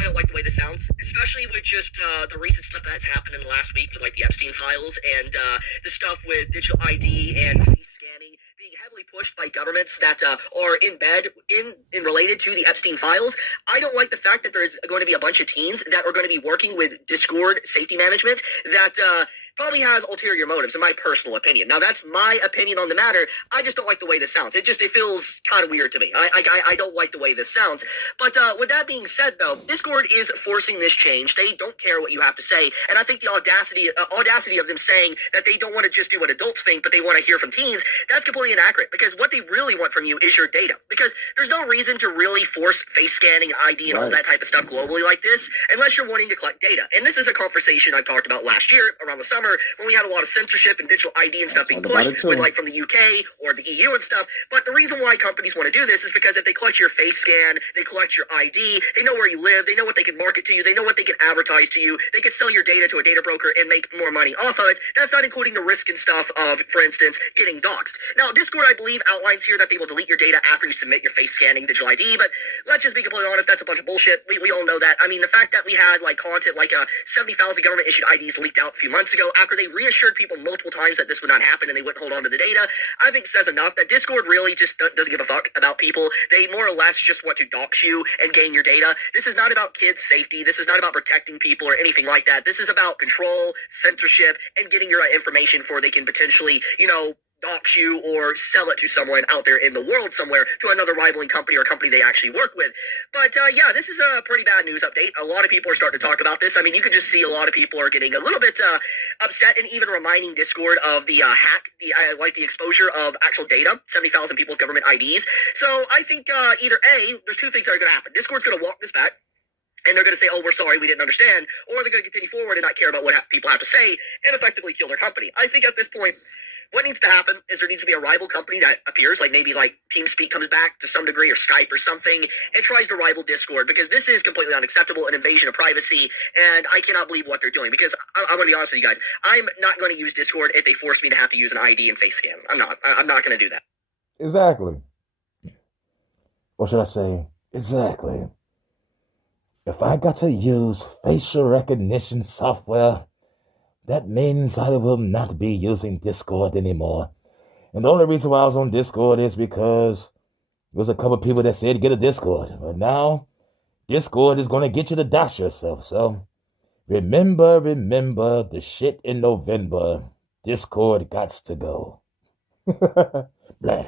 I don't like the way this sounds, especially with just the recent stuff that's happened in the last week with like the Epstein files and the stuff with digital ID and face scanning being heavily pushed by governments that are in bed in related to the Epstein files. I don't like the fact that there's going to be a bunch of teens that are going to be working with Discord safety management that probably has ulterior motives, in my personal opinion. Now, that's my opinion on the matter. I just don't like the way this sounds. It feels kind of weird to me. I don't like the way this sounds. But with that being said, though, Discord is forcing this change. They don't care what you have to say, and I think the audacity of them saying that they don't want to just do what adults think, but they want to hear from teens, that's completely inaccurate. Because what they really want from you is your data. Because there's no reason to really force face scanning, ID, and all that type of stuff globally like this, unless you're wanting to collect data. And this is a conversation I talked about last year around the summer when we had a lot of censorship and digital ID and stuff being pushed with like from the UK or the EU and stuff. But the reason why companies want to do this is because if they collect your face scan, they collect your ID, they know where you live, they know what they can market to you, they know what they can advertise to you, they can sell your data to a data broker and make more money off of it. That's not including the risk and stuff of, for instance, getting doxxed. Now, Discord, I believe, outlines here that they will delete your data after you submit your face scanning digital ID, but let's just be completely honest, that's a bunch of bullshit. We all know that. I mean, the fact that we had like content like 70,000 government issued IDs leaked out a few months ago after they reassured people multiple times that this would not happen and they wouldn't hold on to the data, I think says enough that Discord really just doesn't give a fuck about people. They more or less just want to dox you and gain your data. This is not about kids' safety. This is not about protecting people or anything like that. This is about control, censorship, and getting your information for they can potentially, dox you or sell it to someone out there in the world somewhere, to another rivaling company or company they actually work with. But yeah, this is a pretty bad news update. A lot of people are starting to talk about this. I mean, you can just see a lot of people are getting a little bit upset and even reminding Discord of the the exposure of actual data, 70,000 people's government IDs. So I think either A, there's two things that are going to happen. Discord's going to walk this back, and they're going to say, oh, we're sorry, we didn't understand, or they're going to continue forward and not care about what people have to say and effectively kill their company. I think at this point, what needs to happen is there needs to be a rival company that appears, like maybe like TeamSpeak comes back to some degree or Skype or something and tries to rival Discord, because this is completely unacceptable, an invasion of privacy, and I cannot believe what they're doing. Because I'm going to be honest with you guys, I'm not going to use Discord if they force me to have to use an ID and face scan. I'm not going to do that. Exactly. What should I say? Exactly. If I got to use facial recognition software, that means I will not be using Discord anymore. And the only reason why I was on Discord is because there was a couple of people that said get a Discord. But now, Discord is going to get you to dox yourself. So, remember the shit in November. Discord gots to go. Blah.